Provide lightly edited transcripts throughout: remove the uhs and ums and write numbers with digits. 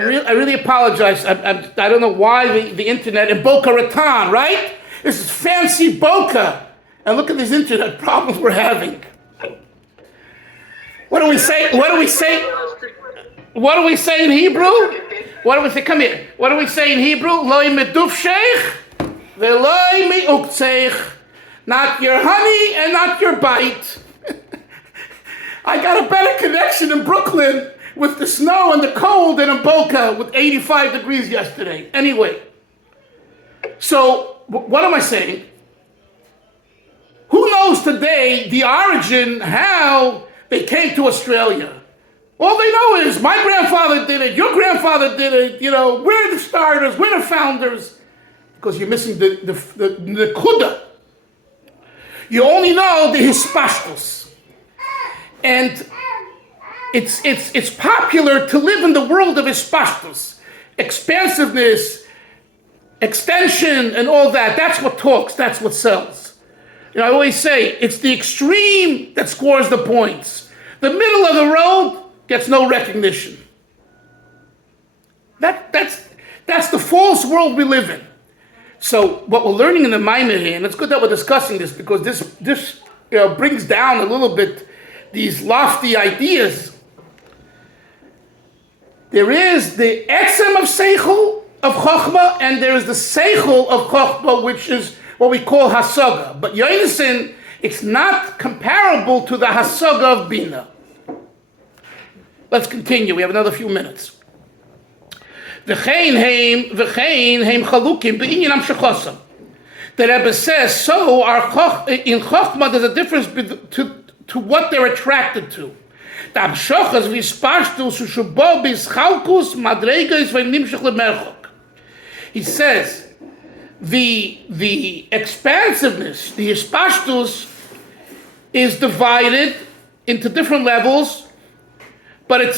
I really apologize. I don't know why the internet in Boca Raton, right? This is fancy Boca. And look at these internet problems we're having. What do we say? What do we say? What do we say in Hebrew? What do we say? Come here. What do we say in Hebrew? Loi meduf sheikh, veloi mi'ukzeich. Not your honey and not your bite. I got a better connection in Brooklyn with the snow and the cold than in Boca with 85 degrees yesterday. Anyway, so what am I saying? Who knows today the origin, how they came to Australia? All they know is my grandfather did it, your grandfather did it, we're the starters, we're the founders. Because you're missing the kuda. You only know the hispashtos. And it's popular to live in the world of hispashtos. Expansiveness, extension, and all that. That's what talks, that's what sells. I always say, it's the extreme that scores the points. The middle of the road gets no recognition. That's the false world we live in. So what we're learning in the Maamar here, and it's good that we're discussing this because this brings down a little bit these lofty ideas. There is the etzem of seichel of chokhmah, and there is the seichel of chokhmah, which is what we call hasaga. But yonasin, it's not comparable to the hasaga of bina. Let's continue. We have another few minutes. V'chein heim chalukim b'inyanam shechosam. The Rebbe says, so in chokhmah there's a difference to what they're attracted to. He says, the expansiveness, the hispashtus, is divided into different levels, but it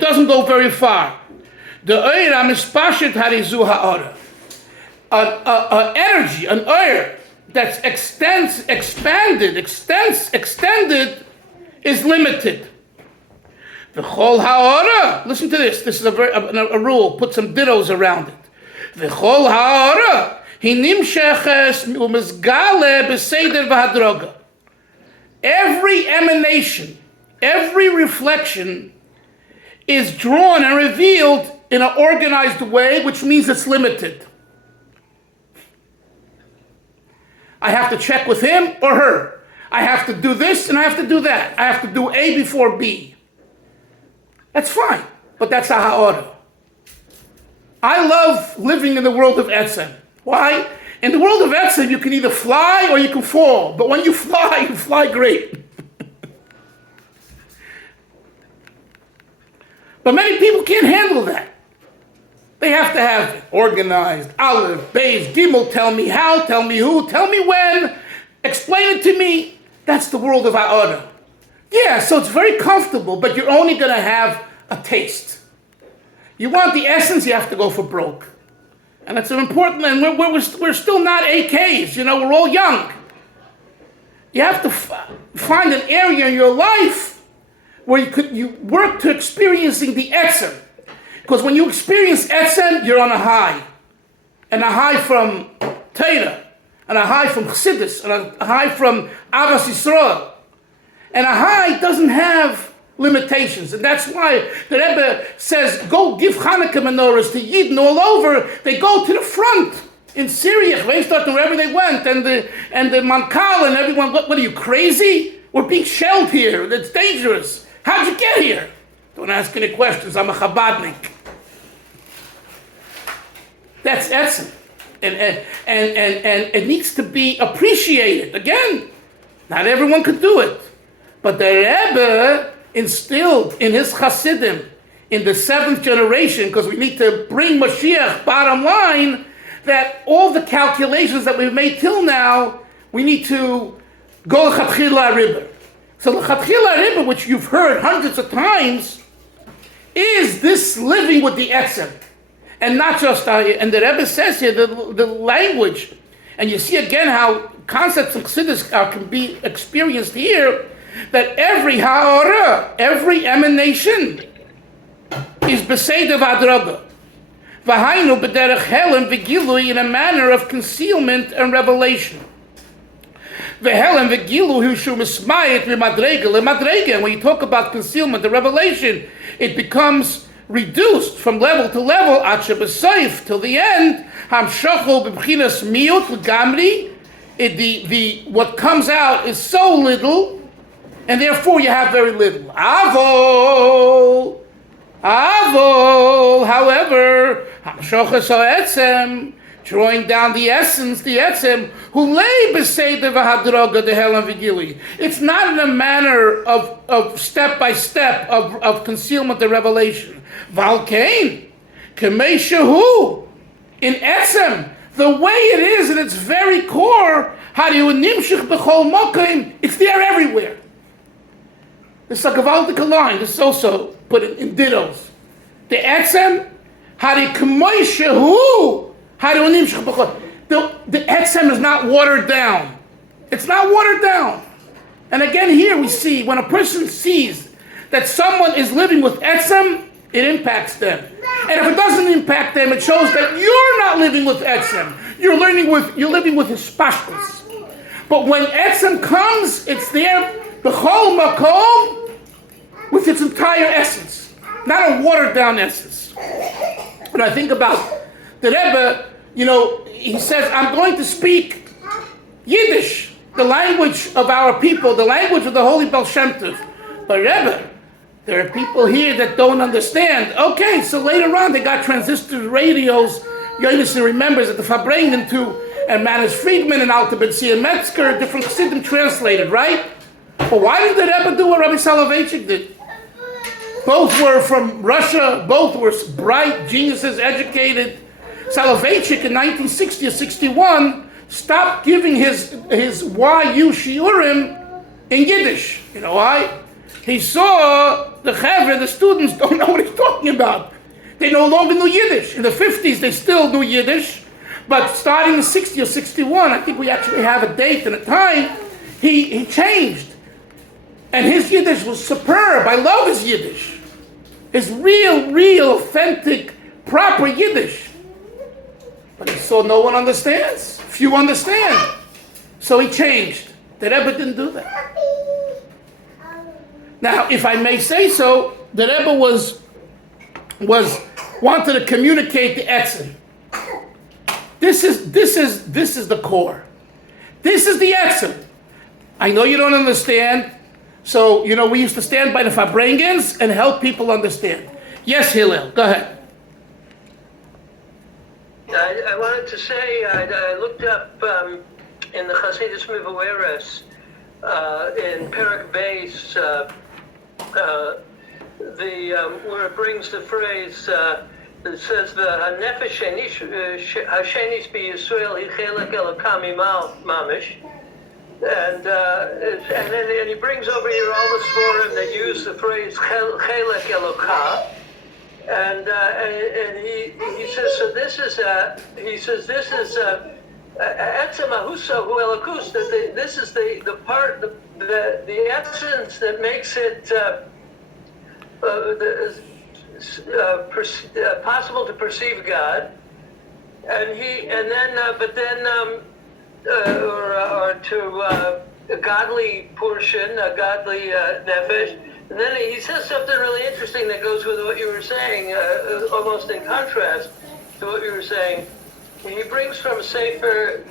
doesn't go very far. The oira mispashet harizu ha'ora. An energy, an oir that's extended is limited. The chol ha'ora. Listen to this. This is a rule. Put some dittos around it. The chol ha'ora. He nimsheches umizgale b'seder v'hadroga. Every emanation, every reflection is drawn and revealed in an organized way, which means it's limited. I have to check with him or her. I have to do this and I have to do that. I have to do A before B. That's fine, but that's a ha'ora. I love living in the world of etzem. Why? In the world of etzem, you can either fly or you can fall. But when you fly great. But many people can't handle that. They have to have it organized. Aleph, Beis, Gimel, tell me how, tell me who, tell me when, explain it to me. That's the world of ha'ora. Yeah, so it's very comfortable, but you're only going to have a taste. You want the essence, you have to go for broke. And that's important, and we're still not AKs, we're all young. You have to find an area in your life where you work to experiencing the etzem. Because when you experience etzem, you're on a high. And a high from Torah, and a high from Chassidus, and a high from Avas Yisrael. And a high doesn't have limitations. And that's why the Rebbe says, go give Hanukkah menorahs to Yidden all over. They go to the front in Syria, wherever they went, and the Mankal and everyone, what are you, crazy? We're being shelled here. It's dangerous. How'd you get here? Don't ask any questions. I'm a Chabadnik. That's etzem. And it needs to be appreciated. Again, not everyone could do it. But the Rebbe instilled in his Hasidim, in the 7th generation, because we need to bring Mashiach, bottom line, that all the calculations that we've made till now, we need to go l'chatchila ribba. So l'chatchila ribba, which you've heard hundreds of times, is this living with the etzem. And not just, and the Rebbe says here, the language, and you see again how concepts of Chassidus can be experienced here, that every ha'ora, every emanation is Beseder Vadroga. V'hainu b'derech Helen v'gilui, in a manner of concealment and revelation. V'helen v'gilu hishu mismayet v'madrega lemadrega. And when you talk about concealment and revelation, it becomes reduced from level to level, ad shebesayif, till the end. Hamshachol b'bchinas miut l'gamri. What comes out is so little, and therefore you have very little. Avol, however, hamshachas ha'etzem, drawing down the essence, the etzem, who lay beseder v'hadroga the helen v'gili. It's not in a manner of step by step of concealment and revelation. Valkein, k'mei shehu, in etzem, the way it is in its very core, it's there everywhere. It's a gewaltige line. This is also put in dittos. The etzem, the etzem is not watered down. It's not watered down. And again here we see, when a person sees that someone is living with etzem, it impacts them. And if it doesn't impact them, it shows that you're not living with etzem. You're living with his pashtus. But when etzem comes, it's there, b'chol makom, with its entire essence, not a watered down essence. When I think about the Rebbe, he says, I'm going to speak Yiddish, the language of our people, the language of the Holy Baal Shem Tov. But Rebbe, there are people here that don't understand. Okay, so later on they got transistor radios. Yonason remembers that the Farbrengen to and Manis Friedman and Alta B'Tzia and Metzger, different Chassidim translated, right? But why did the Rebbe do what Rabbi Soloveitchik did? Both were from Russia, both were bright, geniuses, educated. Soloveitchik in 1960 or 61 stopped giving his YU Shiurim in Yiddish. You know why? He saw the Chaver, the students don't know what he's talking about. They no longer knew Yiddish. In the 50s, they still knew Yiddish. But starting in 60 or 61, I think we actually have a date and a time, he changed. And his Yiddish was superb. I love his Yiddish. His real, authentic, proper Yiddish. But he saw no one understands. Few understand. So he changed. The Rebbe didn't do that. Now, if I may say so, the Rebbe wanted to communicate the etzem. This is the core. This is the etzem. I know you don't understand, so we used to stand by the Farbrengens and help people understand. Yes, Hillel, go ahead. I wanted to say I looked up in the Chassidus Mivueres in Perek Beis. Where it brings the phrase that says the Hanefesh Hashenis Bi Yisrael Hi Chelek Elokam Mamish, and then he brings over here all the Sforim that use the phrase Chelek Elokah, and he says so. This is Etzem Ahusa Hu Elokus. That this is the part the essence that makes it possible to perceive God, or to a godly portion, a godly nefesh. And then he says something really interesting that goes with what you were saying, almost in contrast to what you were saying. He brings from Sefer,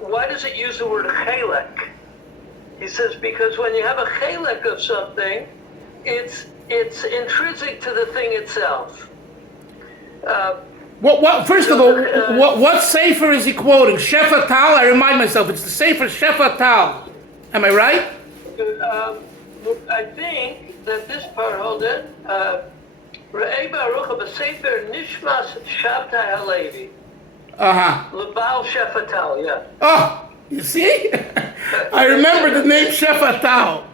why does it use the word chelek? He says, because when you have a chelek of something, it's intrinsic to the thing itself. First of all, what Sefer is he quoting? Shefa Tal? I remind myself, it's the Sefer Shefa Tal. Am I right? I think that this part, hold it. Re'ei Baruch b'Sefer Nishmas Shabtai Halevi. Lebal Shefa Tal, yeah. Oh, you see? I remember the name Shefa Tal.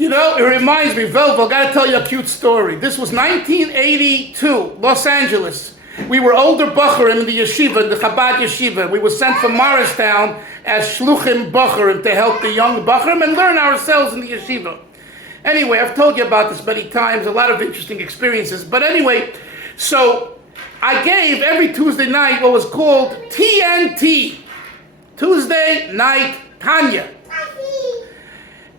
It reminds me, Velvo, I gotta tell you a cute story. This was 1982, Los Angeles. We were older Bachurim in the yeshiva, the Chabad yeshiva. We were sent from Morristown as Shluchim Bachurim to help the young Bachurim and learn ourselves in the yeshiva. Anyway, I've told you about this many times, a lot of interesting experiences. But anyway, so I gave every Tuesday night what was called TNT, Tuesday Night Tanya.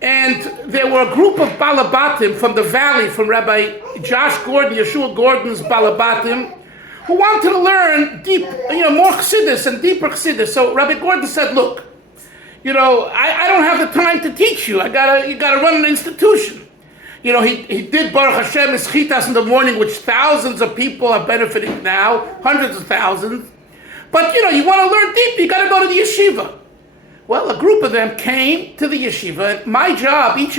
And there were a group of Balabatim from the valley, from Rabbi Josh Gordon, Yeshua Gordon's Balabatim, who wanted to learn deep, more Chassidus and deeper Chassidus. So Rabbi Gordon said, look, I don't have the time to teach you. You gotta run an institution. He did Baruch Hashem Eschitas in the morning, which thousands of people are benefiting now, hundreds of thousands. But you want to learn deep, you gotta go to the yeshiva. Well, a group of them came to the yeshiva, and my job, each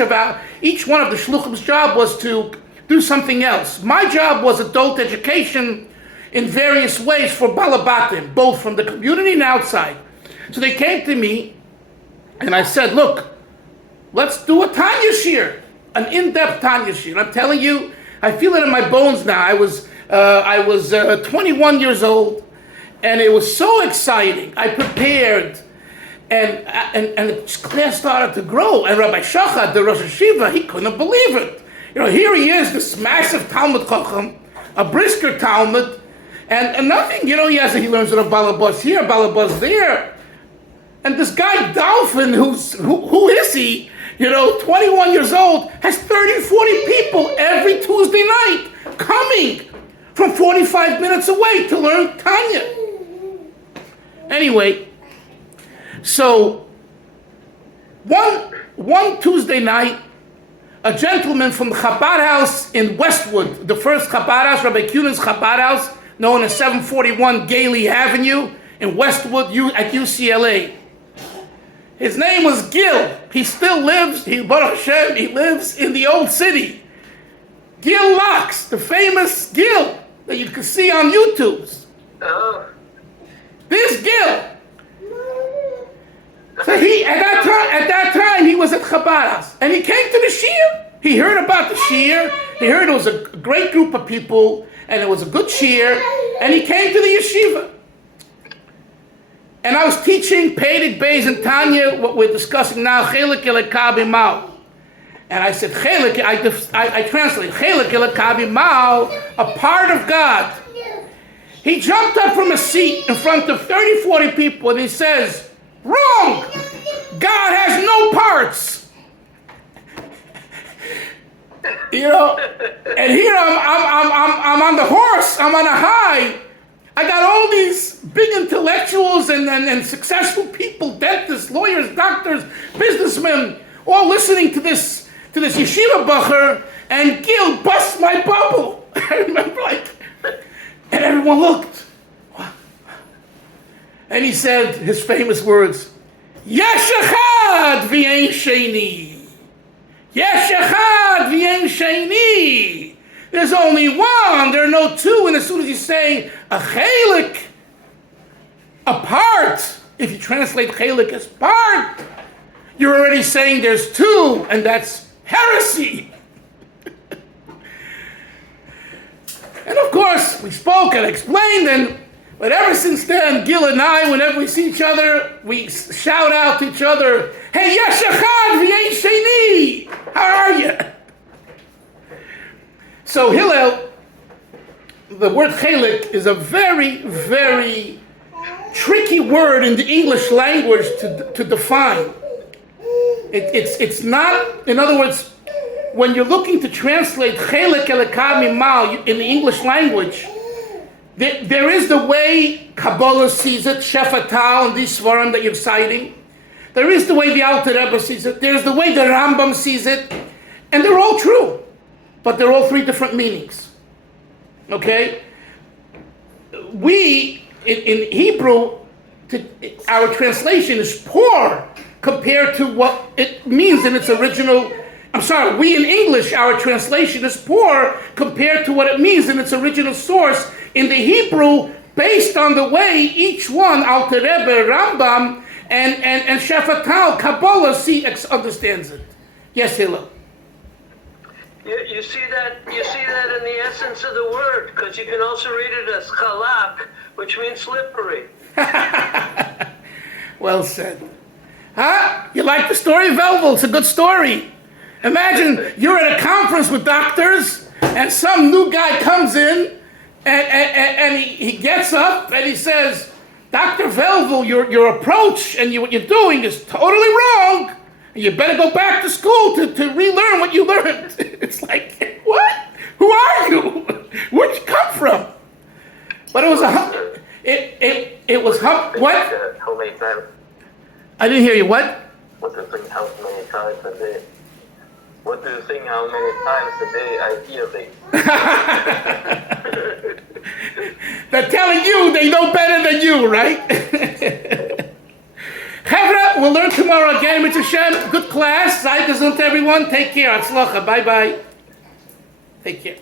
one of the shluchim's job was to do something else. My job was adult education in various ways for Balabatim, both from the community and outside. So they came to me, and I said, look, let's do a Tanya Shir, an in-depth Tanya Shir. I'm telling you, I feel it in my bones now. I was 21 years old, and it was so exciting. I prepared. And the class started to grow. And Rabbi Shachar, the Rosh Hashiva, he couldn't believe it. Here he is, this massive Talmud Chacham, a brisker Talmud, and nothing. He learns a balabas here, balabas there. And this guy Dolphin, who is he? 21 years old, has 30, 40 people every Tuesday night coming from 45 minutes away to learn Tanya. Anyway, so one Tuesday night, a gentleman from the Chabad house in Westwood, the first Chabad house, Rabbi Kunan's Chabad house, known as 741 Gailey Avenue in Westwood at UCLA. His name was Gil. He still lives, Baruch Hashem, he lives in the old city. Gil Locks, the famous Gil that you can see on YouTube. This Gil. So at that time, he was at Chabad house, and he came to the shir. He heard about the shir. He heard it was a great group of people, and it was a good shir, and he came to the yeshiva. And I was teaching Pedig Beis and Tanya, what we're discussing now, Chelik Elakabi Mao. And I said, Chelik, I translate, Chelik Elakabi Mao, a part of God. He jumped up from a seat in front of 30, 40 people, and he says, wrong! God has no parts. And here I'm on the horse. I'm on a high. I got all these big intellectuals and successful people, dentists, lawyers, doctors, businessmen, all listening to this yeshiva bacher, and Gil busts my bubble. I remember, and everyone looked. And he said his famous words, Yesh echad v'yein sheni. Yesh echad v'yein sheni. There's only one, there are no two. And as soon as you say a chelik, a part, if you translate chelik as part, you're already saying there's two, and that's heresy. And of course, we spoke and explained, but ever since then, Gil and I, whenever we see each other, we shout out to each other, hey, yesh echad v'yein sheni. How are you? So Hillel, the word chelik is a very, very tricky word in the English language to define. It's not, in other words, when you're looking to translate chelik elakah mimao in the English language, there is the way Kabbalah sees it, Shefatal and these svarim that you're citing. There is the way the Alter Rebbe sees it. There's the way the Rambam sees it. And they're all true. But they're all three different meanings. Okay? We, in Hebrew, our translation is poor compared to what it means in its original. We in English, our translation is poor compared to what it means in its original source in the Hebrew, based on the way each one, Alter Rebbe, Rambam, and Shefatal, Kabbalah, understands it. Yes, Hillel. You see that in the essence of the word, because you can also read it as chalak, which means slippery. Well said. Huh? You like the story of Velvel? It's a good story. Imagine you're at a conference with doctors, and some new guy comes in, and he gets up and he says, Dr. Velvel, your approach and what you're doing is totally wrong. And you better go back to school to relearn what you learned. It's like, what? Who are you? Where'd you come from? But it was it was what? How many times? I didn't hear you. What? What do you think? How many times a day? What do you think? How many times a day I hear this? They're telling you they know better than you, right? Chevra, we'll learn tomorrow again. Mitzvah Shem. Good class. Sei gesund, everyone. Take care. Atzlocha. Bye-bye. Take care.